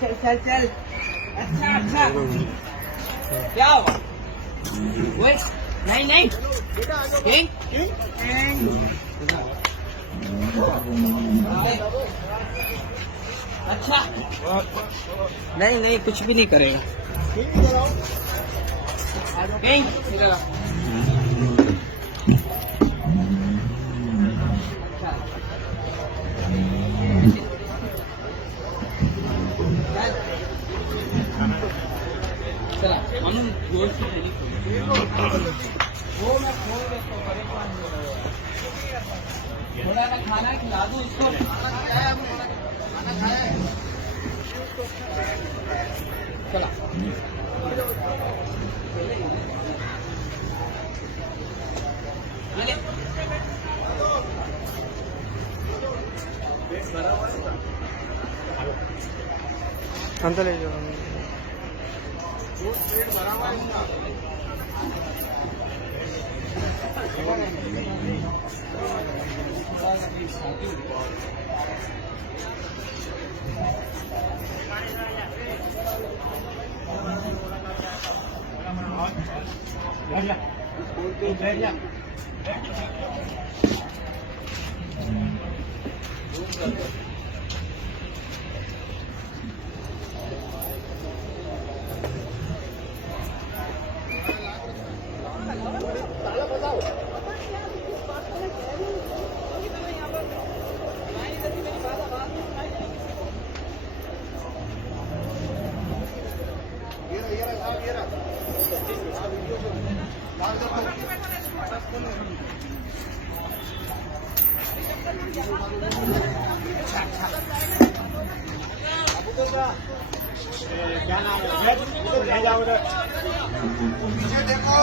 चल चल चल। अच्छा अच्छा क्या हुआ? ओए नहीं नहीं किंग किंग। अच्छा नहीं नहीं कुछ भी नहीं करेगा किंग। इधर आ। चला म्हणून गोष्ट झाली वो मैं खोल देता हूँ परेशान नहीं हो। थोड़ा ना खाना खिला दो इसको। खाना खाया है। चला अंत ले जाओ बैठ जा। क्या नाम है? ले जाओ उधर। पीछे देखो।